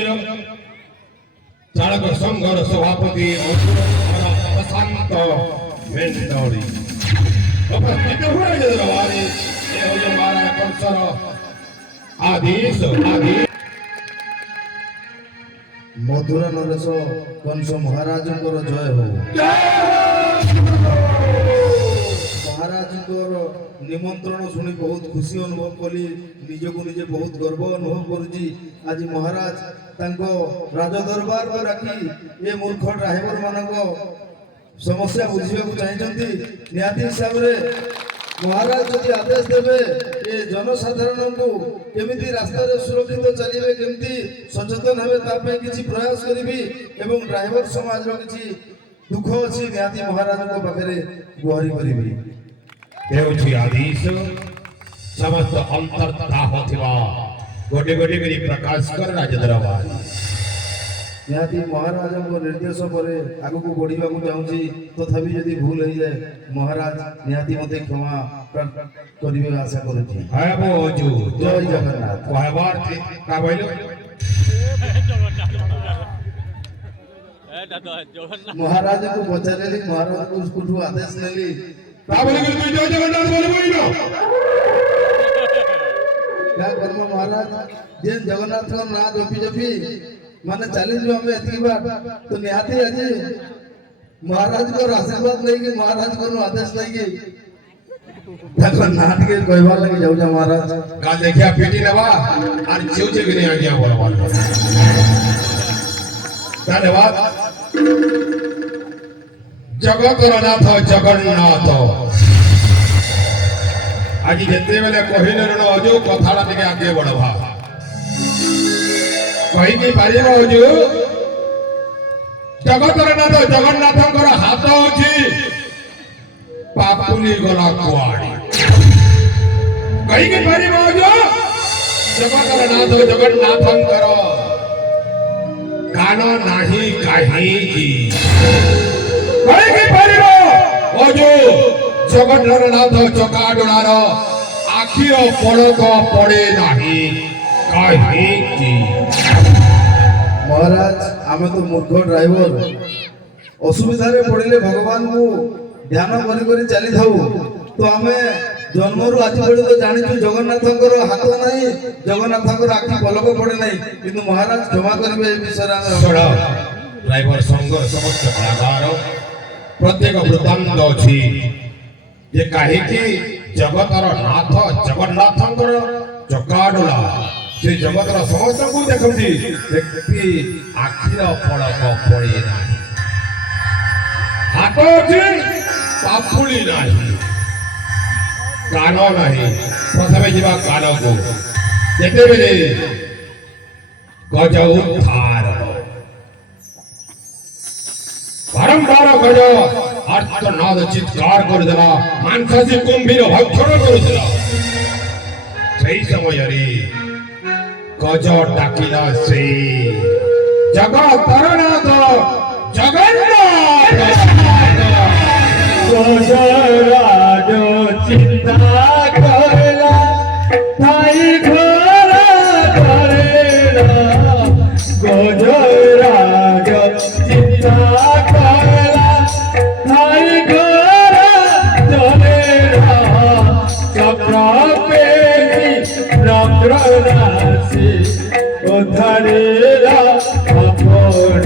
ମନ୍ଦିର ଚାଳକ ସଂଘର ସଭାପତି ପ୍ରଶାନ୍ତ ମେଣ୍ଡଳି ଉପସ୍ଥିତ ହୁଏ ଯଦୁରାବାରୀ ଏ ହଉଛି ମହାରାଜ କଂସର ଆଦେଶ ମଧୁର ନରେଶ କଂସ ମହାରାଜଙ୍କର ଜୟ ହଉ। ମହାରାଜଙ୍କର ନିମନ୍ତ୍ରଣ ଶୁଣି ବହୁତ ଖୁସି ଅନୁଭବ କଲି, ନିଜକୁ ନିଜେ ବହୁତ ଗର୍ବ ଅନୁଭବ କରୁଛି। ଆଜି ମହାରାଜ ତାଙ୍କ ରାଜଦରବାରକୁ ଡାକି ଏ ମୂର୍ଖ ଡ୍ରାଇଭର ମାନଙ୍କ ସମସ୍ୟା ବୁଝିବାକୁ ଚାହିଁଛନ୍ତି। ନିହାତି ହିସାବରେ ମହାରାଜ ଯଦି ଆଦେଶ ଦେବେ ଏ ଜନସାଧାରଣଙ୍କୁ କେମିତି ରାସ୍ତାରେ ସୁରକ୍ଷିତ ଚାଲିବେ, କେମିତି ସଚେତନ ହେବେ ତା ପାଇଁ କିଛି ପ୍ରୟାସ କରିବି ଏବଂ ଡ୍ରାଇଭର ସମାଜର କିଛି ଦୁଃଖ ଅଛି ନିହାତି ମହାରାଜଙ୍କ ପାଖରେ ଗୁହାରି କରିବି। ହେଉଛି ଆଦେଶ ସମସ୍ତ ଅନ୍ତର୍ଦାହ ଥିବା ଗୋଟି ଗୋଟି କରି ପ୍ରକାଶ କର ରାଜଦରବାର। ନିହାତି ମହାରାଜଙ୍କ ନିର୍ଦ୍ଦେଶ ପରେ ଆଗକୁ ବଢିବାକୁ ଚାହୁଁଛି, ତଥାପି ଯଦି ଭୁଲ ହେଇଯାଏ ମହାରାଜ ନିହାତି ମୋତେ କ୍ଷମା କରିବେ ଆଶା କରୁଛି। ଜୟ ଜଗନ୍ନାଥ। ମହାରାଜଙ୍କୁ ପଚାରିଲି, ମହାରାଜଙ୍କୁ ଆଦେଶ ନେଲି, ମହାରାଜ ଯେ ଜଗନ୍ନାଥଙ୍କ ନାଁ ଜପି ଜପି ମାନେ ଚାଲିଛୁ ଆମେ ଏତିକି ବାଟ, ତ ନିହାତି ଆଜି ମହାରାଜଙ୍କର ଆଶୀର୍ବାଦ ନେଇକି ମହାରାଜଙ୍କର ଆଦେଶ ନେଇକି ତାଙ୍କ ନାଁ ଟିକେ କହିବାର ଲାଗି ଯାଉଛ ମହାରାଜ। କା ଦେଖିଆ ପିଟି ନେବା আর চেউচে কিনে আজ্ঞা বলবার ধন্যবাদ। জগতর নাথ জগন্নাথ আজ যেতেবেলে কহিলে অজু কথাটা থেকে আগে বড়বা কহিকি পারিব অজু জগতর নাথ জগন্নাথଙ୍କର হাত ଅଛି পাপুলি গলা কুয়াড়ি কহিকি পারিব অজু জগতর নাথ জগন্নাথଙ୍କର কান ନାହିଁ কাহিকি কহিকি পারিব অজু জগন্নাথ নাথ চকাডোলার আখির পলক পড়ে ନାହିଁ কাহিকি। মহারাজ আমি তো মূর্খ ড্রাইভর, অসুবিধারে পড়িলে ভগবানଙ୍କୁ ধ্যান କରି କରି ଚାଲି ଥାଉ। তো ଆମେ ଜନ୍ମରୁ ଆଜି ପର୍ଯ୍ୟନ୍ତ ଜାଣିଛୁ ଜଗନ୍ନାଥଙ୍କର ହାତ ନାହିଁ, ଜଗନ୍ନାଥଙ୍କର ଆଖି ପଲକ ପଡେ ନାହିଁ, କିନ୍ତୁ ମହାରାଜ କ୍ଷମା କରିବେ ଏ ବିଷୟରେ ଆମେ ଡ୍ରାଇଭର ସଂଘର ସମସ୍ତ କଳାକାର ପ୍ରତ୍ୟେକ ବୃତ୍ତାନ୍ତ ଅଛି ଯେ କାହିଁକି ଜଗତର ନାଥ ଜଗନ୍ନାଥଙ୍କର ଚକାଡୋଳା ସେ ଜଗତର ସମସ୍ତଙ୍କୁ ଦେଖନ୍ତି, ବ୍ୟକ୍ତି ଆଖିର ପଳକ ପଡେ ନାହିଁ, ହାତ ଅଛି ପାପୁଳି ନାହିଁ, କାନ ନାହିଁ। ପ୍ରଥମେ ଯିବା କାନକୁ, ଯେତେବେଳେ ଗଜ ଉତ୍ଥାନ ବାରମ୍ବାର ଗଜ ଆର୍ତ୍ତନାଦ ଚିତ୍କାର କରିଦେଲା, ମାଂସାଶୀ କୁମ୍ଭୀର ଭକ୍ଷଣ କରୁଥିଲା। সেই ସମୟରେ ଗଜ ଡାକିଲା ସେ ଜଗତର ନାଥ ଜଗନ୍ନାଥ। গজরাজ চিন্তা করলা তাই ঘর করেলা, গজরাজ চিন্তা করলা তাই ঘর চলেলা, চক্র পেটি নগ্র রাশি উদ্ধারেলা আপন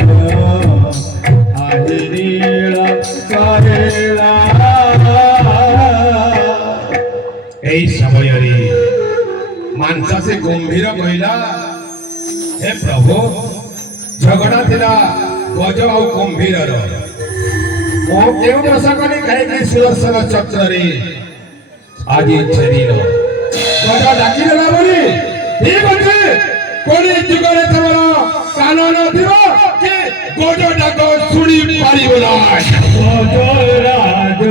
আহিনীলা করেলা। এই ସମୟରେ ମାଂସାଶୀ କୁମ୍ଭୀର କହିଲା, ହେ ପ୍ରଭୁ ଝଗଡ଼ା ଥିଲା ଗଜ ଆଉ କୁମ୍ଭୀରର, ମୁଁ କେଉଁ ଦୋଷ କଲି କାହିଁକି ସୁଦର୍ଶନ ଚକ୍ରରେ ଆଜି ଛେଦିଲ? ଗଜ ଡାକିଦେଲା ବୋଲି ଠିକ ଅଛି, କୋଡ଼ି ଯୁଗରେ ତମର କାନ ନଥିବ କି ଗଜ ଡାକ ଶୁଣି ପାରିବ ନାହିଁ। গজরাজ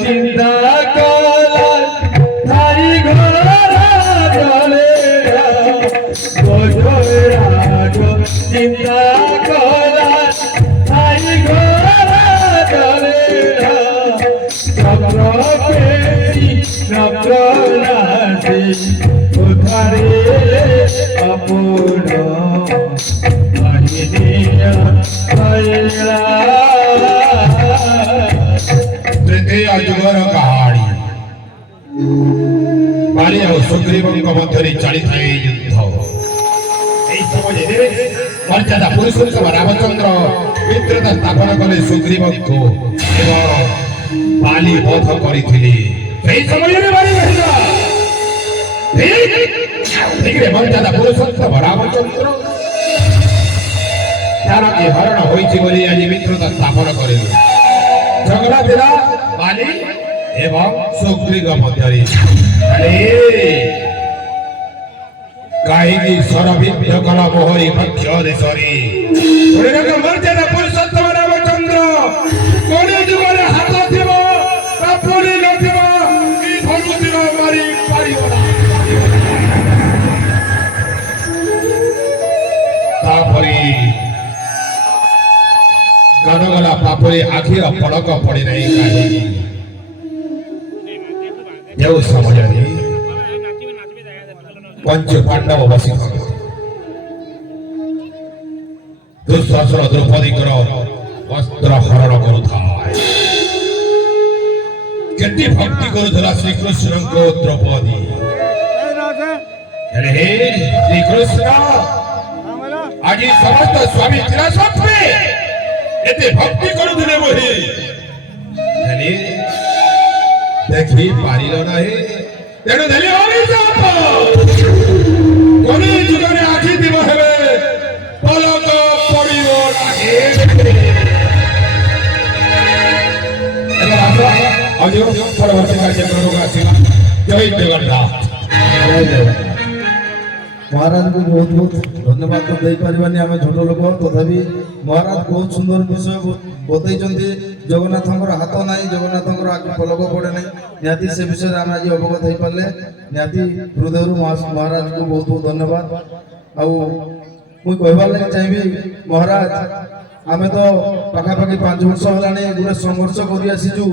চিন্তা কলা তাই ঘর চলেলা, গজরাজ চিন্তা কলা তাই ঘর চলেলা, চক্র পেটি নগ্র রাশি উদ্ধারে আপন तृतीय जुगर कहानी बाली और सुग्रीवଙ୍କ ମଧ୍ୟରେ ଚାଲିଥାଏ ଯୁଦ୍ଧ। ଏହି ସମୟରେ ମର୍ଯ୍ୟାଦା ପୁରୁଷୋତ୍ତମ ରାମଚନ୍ଦ୍ର ମିତ୍ରତା ସ୍ଥାପନ କଲେ ସୁଗ୍ରୀବଙ୍କୁ ଏବଂ ବାଲି ବଧ କରିଥିଲେ। ସେହି ସମୟରେ ବାଲି କହିଲା ଠିକରେ ମର୍ଯ୍ୟାଦା ପୁରୁଷୋତ୍ତମ ରାମଚନ୍ଦ୍ର ଜାନକୀ ହରଣ ହୋଇଛି ବୋଲି ଆଜି ମିତ୍ରତା ସ୍ଥାପନ କରିଲେ। ଝଗଡ଼ା ଥିଲା ବାଲି ଏବଂ ସୁଗ୍ରୀବ ମଧ୍ୟରେ। କାହିଁକି ସରବିଦ୍ଧ କଳ ମୋହରି ପକ୍ଷ ଦେଶରେ ମର୍ଯ୍ୟାଦା ପୁରୁଷୋତ୍ତମ ରାମଚନ୍ଦ୍ର କୋଡ଼ିଏ ଯୁଗରେ ହାତ ଥିବ ପୁଣି ନଥିବ କି ଧରୁଥିବ ମାରି ପାରିବ ନା। ତାପରେ କାନଗଲା ପାପରେ ଆଖିର ପଲକ ପଡ଼ିନାହିଁ। କାହିଁକି ଯେଉଁ ସମୟରେ ପଞ୍ଚ ପାଣ୍ଡବ ବସିଥାନ୍ତି ଦୁଃଶାସନ ଦ୍ରୌପଦୀଙ୍କର ବସ୍ତ୍ର ହରଣ କରୁଥାଏ। କେତେ ଭକ୍ତି କରୁଥିଲା ଶ୍ରୀକୃଷ୍ଣଙ୍କ ଦ୍ରୌପଦୀ। ହେଲେ ହେ ଶ୍ରୀକୃଷ୍ଣ ଆଜି ସମସ୍ତ ସ୍ୱାମୀ ଥିଲା ସତ୍ତ୍ୱେ ଏତେ ଭକ୍ତି କରୁଥିଲେ ବୋଲି ହେଲେ ଦେଖି ପାରିଲ ନାହିଁ। ତେଣୁ ଦେଲେ ଅଭିଶାପ କୋଡ଼ିଏ ଯୁଗରେ ଆଖି ଦିବ ହେବେ ପଲକ ପଡ଼ିବ ନାହିଁ। ପରବର୍ତ୍ତୀ କାର୍ଯ୍ୟକ୍ରମକୁ ଆସିବା। ଜୟ ଜଗନ୍ନାଥ। महाराज को बहुत बहुत धन्यवाद तो दे पारिबानी आमे छोट लोक तथापि महाराज बहुत सुंदर विषय बतई जगन्नाथ हाथ ना जगन्नाथ आगे पलक पड़े ना निहाती से विषय आम आज अवगत हो पारे निहाती हृदय महाराज को बहुत बहुत धन्यवाद। मुझे कहबार लगे चाहिए महाराज आमे तो पाखापाखि 5 वर्ष होलानी गोटे संघर्ष करी आसीचु।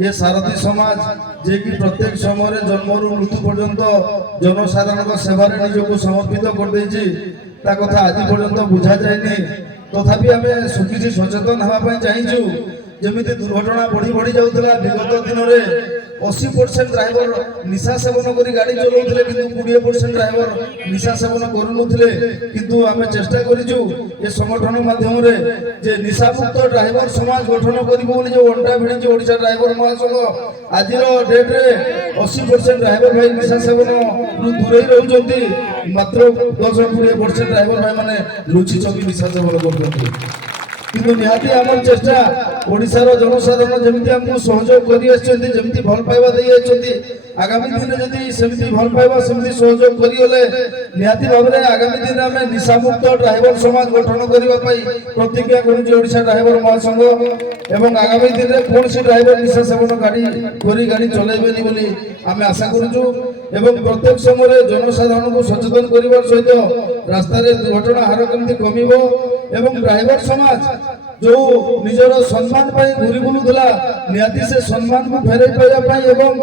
ये सारथी समाज जे कि प्रत्येक समय जन्म मृत्यु पर्यंत जनसाधारण सेवार निजक समर्पित कर देछि ता कथा आज पर्यंत बुझा जायनि। तथापि आमे किछि सचेतन हवा पई चाहिछु। जेमिति दुर्घटना बढ़ी बढ़ी जाउतला विगत दिन रे 80% ड्राइवर निशा सेवन करी गाड़ी चलाउथिले किंतु 20% ड्राइवर निशा सेवन करूनथिले। किंतु आमे चेष्टा करिछु ए संगठन माध्यम रे जे निशा मुक्त ड्राइवर समाज गठन करिबो बोली जो अंटा भिड़ी ओडिशा ड्राइवर महासंघ आजिर डेट रे 80% ड्राइवर भाई निशा सेवन दूरे रहउचंती। मात्र 10-20% ड्राइवर भाई माने लुचि चबी निशा सेवन करउचंती। किंतु निहाती आमर चेष्टा ओडिशार जनसाधारण जमिति हमको सहयोग करि आछंती जमिति भल पाइबा दई आछंती आगामी दिन जदि सेमिति भल पाइबा सेमिति सहयोग करि होले निहाती भाबरे आगामी दिन हमें निशा मुक्त ड्राइवर समाज गठन करिबा पई प्रतिज्ञा करूची ओडिशा ड्राइवर महासंघ। एवं आगामी दिन रे कोनसी ड्राइवर निशा सेवन गाड़ी गाड़ी चलाइबेनी बोली आमे आशा करूछु। एवं प्रत्येक समय जनसाधारण को सचेतन करिवार सहित रास्ता रे दुर्घटना हार केमति कमिबो एवं ड्राइवर समाज जो निजर सम्मान पाई घुरी बुलुला निहाती से सम्मान को फेरई पाइबा पाई एवं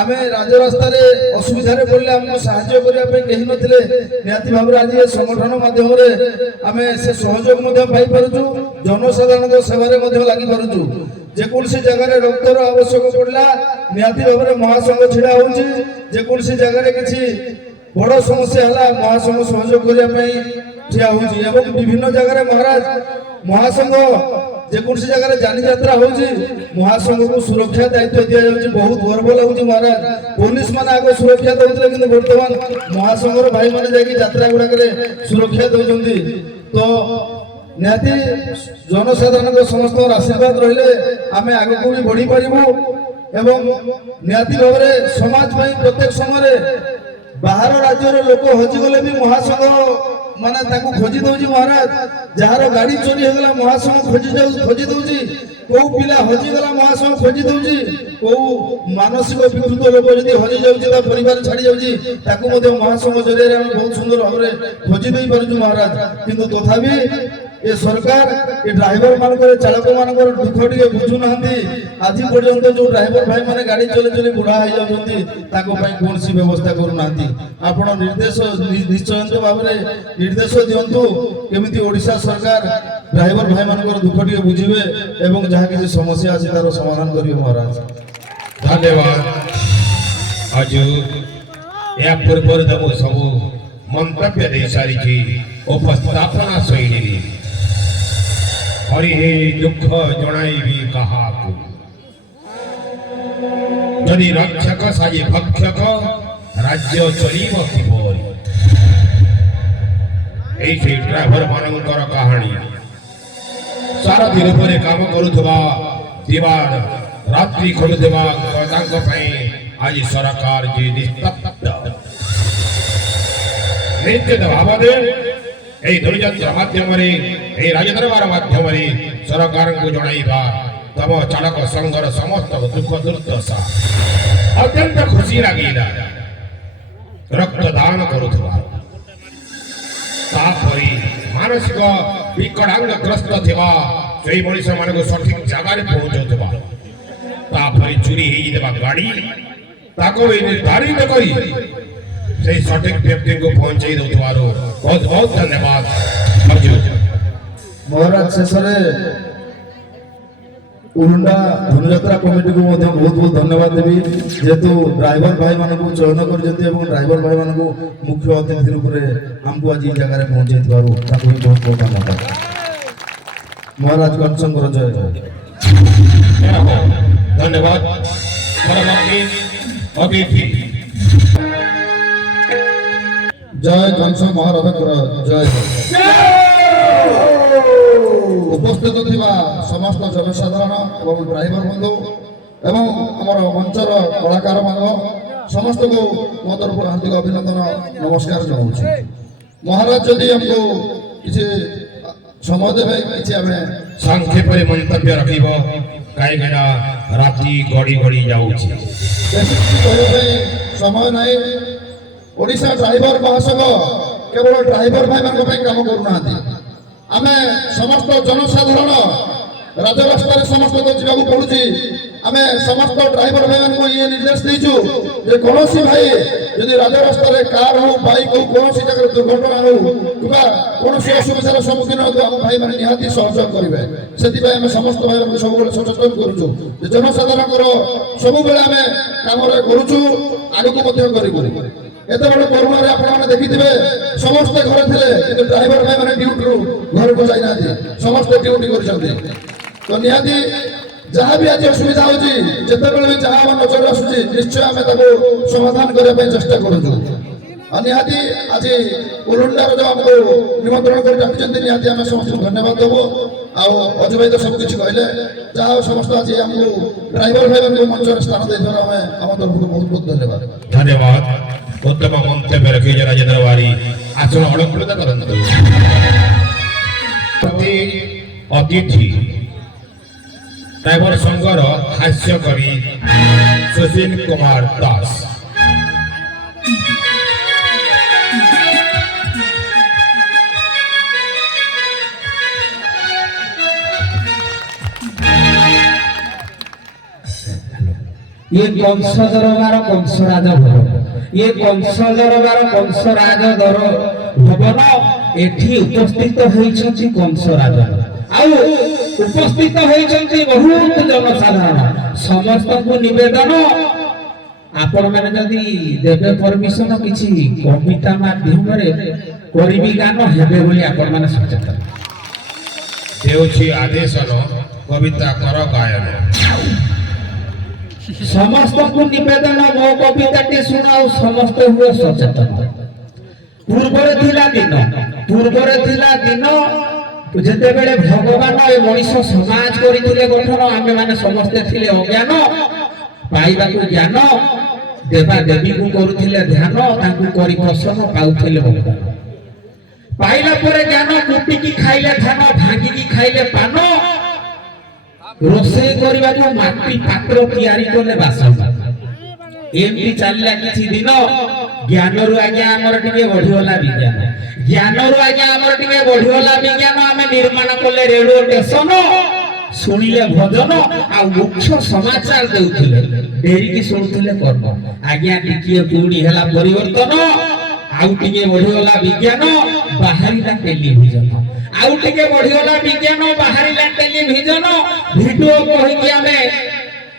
आमे राजरास्ता रे असुविधा रे पड़ले हमको सहायता करिया पे केहि नथिले निहाती भाबरे आज ए संगठन माध्यम रे आमे से सहयोग मध्ये पाई परजु जनसाधारण को सेवा रे मध्ये लागि परजु। जे कोनसी जगह रे डॉक्टर आवश्यक पड़ला निहाती भाबरे महासंघ छिडा होउची। जे कोनसी जगह रे किछि बड़ समस्या हला महासंघ सहयोग करिया पे ठिया होउची। एवं विभिन्न जगह रे महाराज महासंघ जे कोनसी जगह रे जानी यात्रा होउची महासंघ को सुरक्षा दायित्व दिया जाउची। बहुत गर्व लागुची महाराज। पुलिस माने आगे सुरक्षा दउतले किंतु वर्तमान महासंघ रो भाई माने जाकी यात्रा गुडा करे सुरक्षा दउचंती। तो निहाती जनसाधारण को समस्त आशीर्वाद रहिले आमे आगे को भी बढ़ी पारिबो एवं निहाती भाबरे समाज पई प्रत्येक समय बाहर राज्य लोक हजि गले भी महासंघ माने ताको खोजी दउची महाराज। जहार गाड़ी चोरी हेगला महासंघ खोजी दउची को पिला हजि गला महासंघ खोजी दउची को मानसिक विकृत लोक जदी हजि जाउची ता परिवार छाडी जाउची ताको मध्ये महासंघ जरिया हम बहुत सुंदर भाबरे खोजी देई परजु महाराज। किंतु तथापि ए सरकार ए ड्राइवर मानकर चालक मानकर दुख टिके बुझु नाहंती। आज पर्यंत जो ड्राइवर भाई माने गाड़ी चले चले बुढ़ा हो जाउछंती ताको पई कोनसी व्यवस्था करू नाहंती। आपण निर्देश निश्चय भाबरे निर्देश दियंतु केमिति ओडिशा सरकार ଡ୍ରାଇଭର ଭାଇମାନଙ୍କର ଦୁଃଖ ଟିକେ ବୁଝିବେ ଏବଂ ଯାହା କିଛି ସମସ୍ୟା ଅଛି ତାର ସମାଧାନ କରିବେ ମହାରାଜ। ଧନ୍ୟବାଦ। ଆଜି ଏହା ପୂର୍ବରୁ ତ ମୁଁ ସବୁ ମନ୍ତବ୍ୟ ଦେଇ ସାରିଛି ଉପସ୍ଥାପନା ଶୈଳୀରେ। ହରି ହେ ଦୁଃଖ ଜଣାଇବି କାହାକୁ, ଯଦି ରକ୍ଷକ ସାଜି ଭକ୍ଷକ ରାଜ୍ୟ ଚଳିବ କିପରି। ଏଇଠି ଡ୍ରାଇଭର ମାନଙ୍କର କାହାଣୀ। ସାରଥୀ ରୂପରେ କାମ କରୁଥିବା ଦିବାର ରାତ୍ରି ଖୋଲୁଥିବା ତାଙ୍କ ପାଇଁ ଆଜି ସରକାର ଯେ ନିସ୍ତବ୍ଧ ନିଶ୍ଚିତ ଭାବରେ ଏହି ଦୂରଯାତ୍ରା ମାଧ୍ୟମରେ ଏହି ରାଜଦରବାର ମାଧ୍ୟମରେ ସରକାରଙ୍କୁ ଜଣାଇବା ତମ ଚାଳକ ସଂଘର ସମସ୍ତ ଦୁଃଖ ଦୁର୍ଦ୍ଦଶା ଅତ୍ୟନ୍ତ ଖୁସି ଲାଗିଲା। ରକ୍ତଦାନ କରୁଥିବା ତାପରେ ମାନସିକ ବିକଳାଙ୍ଗଗ୍ରସ୍ତ ଥିବା ସେହି ମଣିଷ ମାନଙ୍କୁ ସଠିକ ଜାଗାରେ ପହଞ୍ଚାଉଥିବା, ତାପରେ ଚୋରି ହେଇଯିବା ଗାଡ଼ି ତାକୁ ନିର୍ଦ୍ଧାରିତ କରି সেই সঠিক ব্যক্তিকে পৌঁছাই দেওয়ার বহুত বহুত ধন্যবাদ। ମହାରାଜ ଶେଷରେ ଉଲୁଣ୍ଡା ଧନୁଯାତ୍ରା କମିଟିକୁ ମଧ୍ୟ ବହୁତ ବହୁତ ଧନ୍ୟବାଦ ଦେବି, ଯେହେତୁ ଡ୍ରାଇଭର ଭାଇମାନଙ୍କୁ ଚୟନ କରିଛନ୍ତି ଏବଂ ଡ୍ରାଇଭର ଭାଇମାନଙ୍କୁ ମୁଖ୍ୟ ଅତିଥି ରୂପରେ ଆମକୁ ଆଜି ଏହି ଜାଗାରେ ପହଞ୍ଚାଇଥିବାରୁ ତାକୁ ବି ବହୁତ ବହୁତ ଧନ୍ୟବାଦ। ମହାରାଜ କଂସଙ୍କର ଜୟ ଜୟ। ধন্যবাদ। পরবর্তী অতিথি জয় কংস মহারাজଙ୍କର জয়। উপস্থিত ଥିବା ସମସ୍ତ ଜନସାଧାରଣ ଏବଂ ଡ୍ରାଇଭର ବନ୍ଧୁ ଏବଂ ଆମର ମଞ୍ଚର କଳାକାର ମାନ ସମସ୍ତଙ୍କୁ ମୋ ତରଫରୁ ହାର୍ଦ୍ଦିକ ଅଭିନନ୍ଦନ ନମସ୍କାର ଜଣାଉଛି। ମହାରାଜ ଯଦି ଆମକୁ କିଛି ସମୟ ଦେବେ କିଛି ଆମେ ସଂକ୍ଷେପରେ ମନ୍ତବ୍ୟ ରଖିବ, କାହିଁକିନା ରାତି ଗଡ଼ି ଗଡ଼ି ଯାଉଛି। ବେଶୀ କିଛି କହିବା ପାଇଁ ସମୟ ନାହିଁ। ଓଡ଼ିଶା ଡ୍ରାଇଭର ମହାସଂଘ କେବଳ ଡ୍ରାଇଭର ଭାଇମାନଙ୍କ ପାଇଁ କାମ କରୁନାହାନ୍ତି, ଆମେ ସମସ୍ତ ଜନସାଧାରଣ ରାଜରାସ୍ତାରେ ସମସ୍ତଙ୍କୁ ଯିବାକୁ ପଡୁଛି। ଆମେ ସମସ୍ତ ଡ୍ରାଇଭର ଭାଇମାନଙ୍କୁ ଇଏ ନିର୍ଦ୍ଦେଶ ଦେଇଛୁ ଯେ କୌଣସି ଭାଇ ଯଦି ରାଜରାସ୍ତାରେ କାର ହଉ ବାଇକ୍ ହଉ କୌଣସି ଜାଗାରେ ଦୁର୍ଘଟଣା ହଉ କିମ୍ବା କୌଣସି ଅସୁବିଧାର ସମ୍ମୁଖୀନ ହଉ ଆମ ଭାଇମାନେ ନିହାତି ସହଯୋଗ କରିବେ। ସେଥିପାଇଁ ଆମେ ସମସ୍ତ ଭାଇମାନଙ୍କୁ ସବୁବେଳେ ସଚେତନ କରୁଛୁ ଯେ ଜନସାଧାରଣଙ୍କର ସବୁବେଳେ ଆମେ କାମରେ କରୁଛୁ, ଆଗକୁ ମଧ୍ୟ କରିବୁ। ଏତେ ବଡ଼ କରୋନାରେ ଆପଣମାନେ ଦେଖିଥିବେ ସମସ୍ତେ ଘରେ ଥିଲେ, କିନ୍ତୁ ଡ୍ରାଇଭର ଭାଇମାନେ ଡ୍ୟୁଟିରୁ ଘରକୁ ଯାଇନାହାନ୍ତି, ସମସ୍ତେ ଡ୍ୟୁଟି କରିଛନ୍ତି। ତ ନିହାତି ଯାହା ବି ଆଜି ଅସୁବିଧା ହେଉଛି, ଯେତେବେଳେ ବି ଯାହା ଆମ ନଜରରେ ଆସୁଛି ନିଶ୍ଚୟ ଆମେ ତାକୁ ସମାଧାନ କରିବା ପାଇଁ ଚେଷ୍ଟା କରୁଛୁ। ଆଉ ନିହାତି ଆଜି ଉଲୁଣ୍ଡାର ଯୋଉ ଆମକୁ ନିମନ୍ତ୍ରଣ କରି ଡାକିଛନ୍ତି, ନିହାତି ଆମେ ସମସ୍ତଙ୍କୁ ଧନ୍ୟବାଦ ଦେବୁ। ଆଉ ଅଜୁ ଭାଇ ତ ସବୁ କିଛି କହିଲେ, ଯାହା ହଉ ସମସ୍ତ ଆଜି ଆମକୁ ଡ୍ରାଇଭର ଭାଇମାନଙ୍କୁ ମଞ୍ଚରେ ସ୍ଥାନ ଦେଇଥିବାରୁ ଆମେ ଆମ ତରଫରୁ ବହୁତ ବହୁତ ଧନ୍ୟବାଦ। ଧନ୍ୟବାଦ। ଉତ୍ତମ ମନ୍ତବ୍ୟ ରଖି ରାଜେନ୍ଦ୍ର ବାରୀ ଆସନ ଅଳଙ୍କୃତ କରନ୍ତୁ। ଅତିଥି ଡ୍ରାଇଭର ସଂଘର ହାସ୍ୟ କବି ସୁଶୀଲ କୁମାର ଦାସ। ये कंस दरबार कंस राज भवन, ये कंस दरबार कंस राज दर भवन एठी उपस्थित होइछथि कंस राज आउ उपस्थित होइछथि बहुत जनसाधारण। समस्त को निवेदन आपण माने जदि देबे परमिशन किछि कविता माध्यम रे करिबी गान हेबे बोली आपण माने सचेतन देउछि आदेशन कविता कर गायन। समस्त को निवेदन मो कविता टी सुनाओ, समस्त हुए सचेतन। पूर्वरे थिला दिन जेते बेले भगवान ए मनीष समाज करिथिले गठन, आमे माने समस्त थिले अज्ञान, पाइबा को ज्ञान, देवा देवी को करुथिले ध्यान, ताकू करी प्रसन्न पाउथिले भगवान। पाइला परे ज्ञान कुटी की खाइले धान, भांगी की खाइले पान, रोषे करबा को माटी पात्र तयारी करले बासन। एमती चलला किछि दिन ज्ञान रु आज्ञा हमर टिके बढ़ियोला विज्ञान, ज्ञान रु आज्ञा हमर टिके बढ़ियोला विज्ञान। आमे निर्माण करले रेडियो स्टेशन, सुनिले भजन आ मुख्य समाचार देउथिले, डेरी की सुनथिले कर्म। आज्ञा टिके पुणी हला परिवर्तन, ଆଉ ଟିକେ ବଢିଗଲା ବିଜ୍ଞାନ ବାହାରିଲା ଟେଲିଭିଜନ ଆଉ ଟିକେ ବଢିଗଲା ବିଜ୍ଞାନ ବାହାରିଲା ଟେଲିଭିଜନ ଭିଡିଓ କହିକି ଆମେ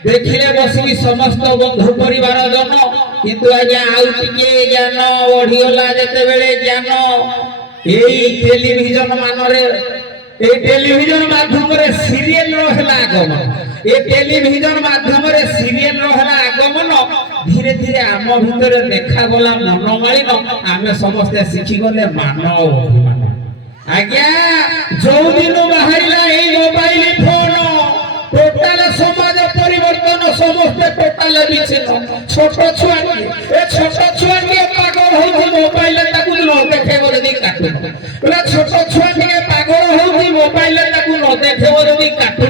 ଦେଖିଲେ ବସିକି ସମସ୍ତ ବନ୍ଧୁ ପରିବାର ଜନ କିନ୍ତୁ ଆଜ୍ଞା ଆଉ ଟିକେ ଜ୍ଞାନ ବଢିଗଲା ଯେତେବେଳେ ଜ୍ଞାନ ଏଇ ଟେଲିଭିଜନ ମାନରେ ଏ টেলিভিশন মাধ্যমে সিরিয়াল রহলা আগমন এ টেলিভিশন মাধ্যমে সিরিয়াল রহলা আগমন ধীরে ধীরে আম ভিতরে দেখা গলা মনোমালিন আমি সমস্তে শিখি গলে মান অভিমান আজ্ঞা যৌদিন বাহারিলা এই মোবাইল ফোন টোটাল সমাজ পরিবর্তন সমস্তে টোটাল বিচ্ছিন্ন ছোট ছুয়া এ ছোট ছুয়া পাগল হই মোবাইল তাকু ন দেখে বলে দি কাটু বলে ছোট ছুয়া পাগল হই মোবাইল তাকু ন দেখে বলে দি কাটু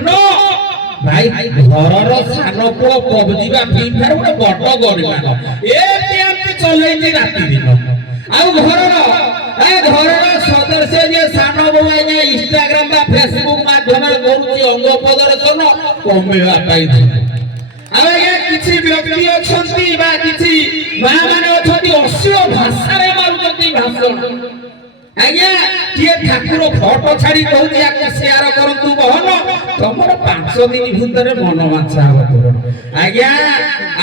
ভাই ঘরর সান পুଅ পবজি বা ফ্রি ফায়ার ଗୋଟେ বড় গরিমান এতে আমি চলেইছি রাতি দিন ଆଉ ঘরর সদস্য যে সান বউ আজ্ঞা ইনস্টাগ্রাম বা ফেসবুক মাধ্যমে করুছি অঙ্গ প্রদর্শন কমেଇବା ପାଇଁ ଆଉ ଆଜ୍ଞା କିଛି ବ୍ୟକ୍ତି ଅଛନ୍ତି ବା କିଛି ମା ମାନେ ଅଛନ୍ତି ଅଶ୍ଳୀଳ ଭାଷାରେ ମାରୁଛନ୍ତି ଭାଷଣ ଆଜ୍ଞା କିଏ ଠାକୁର ଫଟୋ ଛାଡି କହୁଛି ଆକୁ ସେୟାର କରନ୍ତୁ ବହନ ତମର 5 ଦିନ ଭିତରେ ମନ ମାଛା ହବ ପୂରଣ ଆଜ୍ଞା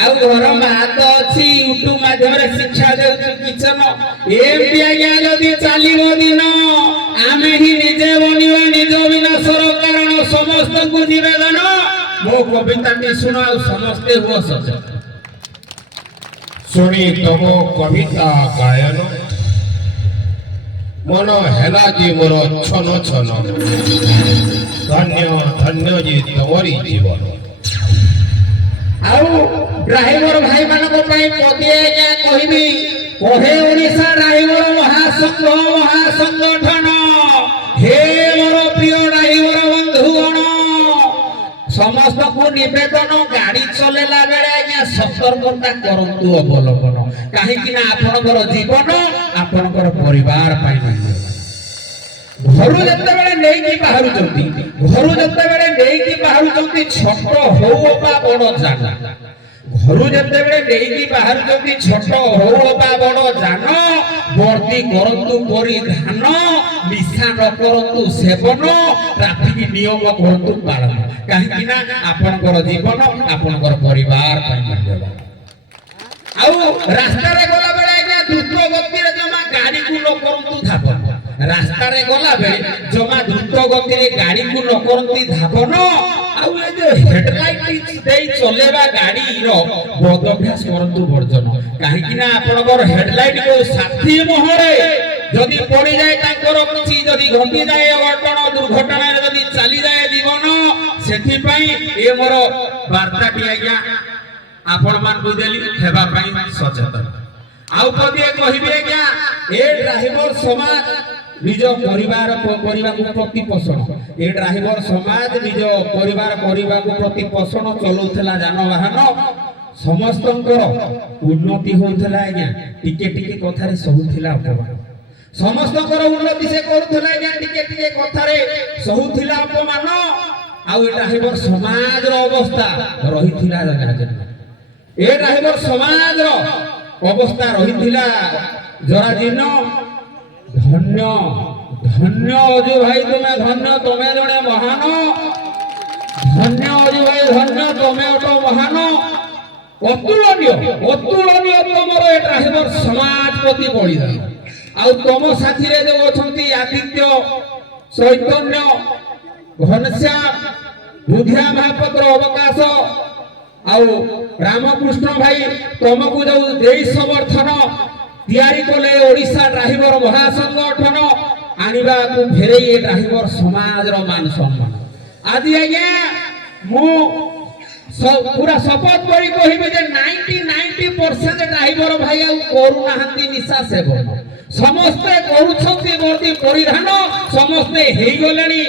ଆଉ ଘର ମା ତ ଅଛି ୟୁଟ୍ୟୁବ ମାଧ୍ୟମରେ ଶିକ୍ଷା ଦେଉଛି କିଚନ ଏମିତି ଆଜ୍ଞା ଯଦି ଚାଲିବ ଦିନ ଆମେ ହିଁ ନିଜେ ବନିବା ନିଜ ବିନାଶର କାରଣ ସମସ୍ତଙ୍କୁ ନିବେଦନ ମୋ କବିତାଟି ଶୁଣ ଆଉ ସମସ୍ତେ ହୁଅ ସଚେତନ ଶୁଣି ତମ କବିତା ଗାୟନ মন হেলা যে মোর ছন ছন ধন্য ধন্য যে তোমারি জীবন ଆଉ ଡ୍ରାଇଭର ଭାଇ ମାନଙ୍କ ପାଇଁ ପଦିଏ ଆଜ୍ଞା କହିବି କହେ ଓଡ଼ିଶା ଡ୍ରାଇଭର ମହାସଂଗଠନ ହେ ମୋର ପ୍ରିୟ ଡ୍ରାଇଭର ବନ୍ଧୁଗଣ ସମସ୍ତଙ୍କୁ ନିବେଦନ ଗାଡ଼ି ଚଲେଇଲା ବେଳେ ଆଜ୍ଞା ସତର୍କତା କରନ୍ତୁ ଅବଲମ୍ବନ କାହିଁକି ନା ଆପଣଙ୍କର ଜୀବନ ଆପଣଙ୍କର ପରିବାର ପାଇଁ ଘରୁ ଯେତେବେଳେ ନେଇକି ବାହାରୁଛନ୍ତି ଛୋଟ ହଉ ବା ବଡ଼ ଯାନ ଘରୁ ଯେତେବେଳେ ନେଇକି ବାହାରୁଛନ୍ତି ଛୋଟ ହଉ ବା ବଡ଼ ଯାନ ବର୍ତ୍ତି କରନ୍ତୁ ପରିଧାନ ନିଶା ନ କରନ୍ତୁ ସେବନ ଟ୍ରାଫିକ ନିୟମ କରନ୍ତୁ ପାଳନ କାହିଁକି ନା ଆପଣଙ୍କର ଜୀବନ ଆପଣଙ୍କର ପରିବାର ପାଇଁ ମୂଲ୍ୟବାନ ଆଉ ରାସ୍ତାରେ ଗଲାବେଳେ ଆଜ୍ଞା ଦ୍ରୁତ ଗତିରେ ଜମା ଗାଡ଼ିକୁ ନ କରନ୍ତୁ ଧାବନ ରାସ୍ତାରେ ଗଲାବେଳେ ଜମା ଦ୍ରୁତ ଗତିରେ ଗାଡ଼ିକୁ ନ କରନ୍ତି ଧାବନ ଆଉ ଏ ଯୋଉ ହେଡଲାଇଟ ଦେଇ ଚଲେଇବା ଗାଡ଼ିର ବଦ ଅଭ୍ୟାସ କରନ୍ତୁ ବର୍ଜନ କାହିଁକି ନା ଆପଣଙ୍କର ହେଡଲାଇଟ ଯୋଉ ସାଥୀ ମୁହଁରେ ଯଦି ପଡ଼ିଯାଏ ତାଙ୍କର କିଛି ଯଦି ଘଟିଯାଏ ଅଘଟଣ ଦୁର୍ଘଟଣାରେ ଯଦି ଚାଲିଯାଏ ଜୀବନ ସେଥିପାଇଁ ଏ ମୋର ବାର୍ତ୍ତାଟି ଆଜ୍ଞା ଆପଣ ମାନଙ୍କୁ ଦେଲି ହେବା ପାଇଁ ସଚେତନ ଆଉ ପଦିଏ କହିବି ଆଜ୍ଞା ଏ ଡ୍ରାଇଭର ସମାଜ ନିଜ ପରିବାର କରିବାକୁ ପ୍ରତିପୋଷଣ ଏ ଡ୍ରାଇଭର ସମାଜ ନିଜ ପରିବାର କରିବାକୁ ପ୍ରତିପୋଷଣ ଚଲାଉଥିଲା ଯାନବାହନ ସମସ୍ତଙ୍କର ଉନ୍ନତି ହଉଥିଲା ଆଜ୍ଞା ଟିକେ ଟିକେ କଥାରେ ସହୁଥିଲା ଅପମାନ ସମସ୍ତଙ୍କର ଉନ୍ନତି ସେ କରୁଥିଲା ଆଜ୍ଞା ଟିକେ ଟିକେ କଥାରେ ସହୁଥିଲା ଅପମାନ ଆଉ ଏ ଡ୍ରାଇଭର ସମାଜର ଅବସ୍ଥା ରହିଥିଲା ଏ ଡ୍ରାଇଭର ସମାଜର ଅବସ୍ଥା ରହିଥିଲା ଜରାଜୀର୍ଣ୍ଣ ଧନ୍ୟ ଧନ୍ୟ ଅଜୁ ଭାଇ ତୁମେ ଧନ୍ୟ ତମେ ଜଣେ ମହାନ ଧନ୍ୟ ଅଜୁ ଭାଇ ଧନ୍ୟ ତମେ ଅଟ ମହାନ ଅତୁଳନୀୟ ତମର ଏ ଡ୍ରାଇଭର ସମାଜ ପ୍ରତି ବଳିଦାନ ଆଉ ତମ ସାଥିରେ ଯୋଉ ଅଛନ୍ତି ଆଦିତ୍ୟ ଚୈତନ୍ୟ ଘନଶ୍ୟାମ ବୁଧିଆ ମହାପାତ୍ର ଅବକାଶ ଆଉ ରାମକୃଷ୍ଣ ଭାଇ ତମକୁ ଯୋଉ ଦେଇ ସମର୍ଥନ ତିଆରି କଲେ ଓଡ଼ିଶା ଡ୍ରାଇଭର ମହାସଂଗଠନ ଆଣିବାକୁ ଫେରେଇ ଏ ଡ୍ରାଇଭର ସମାଜର ମାନ ସମ୍ମାନ ଆଜି ଆଜ୍ଞା ମୁଁ ପୁରା ଶପଥ କରି କହିବି ଯେ 90% ଡ୍ରାଇଭର ଭାଇ ଆଉ କରୁନାହାନ୍ତି ନିଶା ସେବନ ସମସ୍ତେ କରୁଛନ୍ତି ବର୍ତ୍ତି ପରିଧାନ ସମସ୍ତେ ହେଇଗଲେଣି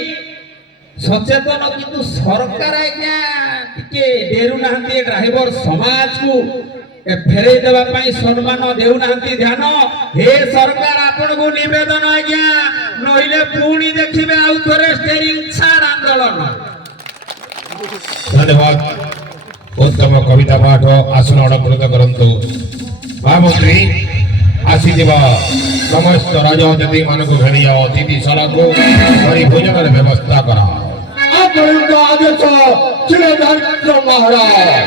ସଚେତନ କିନ୍ତୁ ସରକାର ଆଜ୍ଞା ଟିକେ ଡେରୁନାହାନ୍ତି ଡ୍ରାଇଭର ସମାଜକୁ ଫେରେଇ ଦେବା ପାଇଁ ସମ୍ମାନ ଦେଉନାହାନ୍ତି ଧ୍ୟାନ ହେ ସରକାର ଆପଣଙ୍କୁ ନିବେଦନ ଆଜ୍ଞା ନହେଲେ ପୁଣି ଦେଖିବେ ଆଉ ଥରେ ଷ୍ଟେରିଂ ଛାଡ଼ ଆନ୍ଦୋଳନ ଧନ୍ୟବାଦ ଉତ୍ତମ କବିତା ପାଠ ଆସନ ଅଳଙ୍କୃତ କରନ୍ତୁ ମହାମନ୍ତ୍ରୀ ଆସିଥିବା ସମସ୍ତ ରାଜଅତିଥି ମାନଙ୍କୁ ଘେରି ଅତିଥିଶାଳାକୁ କରି ଭୋଜନର ବ୍ୟବସ୍ଥା କର। ଆପଣଙ୍କ ଆଦେଶ ଶ୍ରୀ ମହାରାଜ।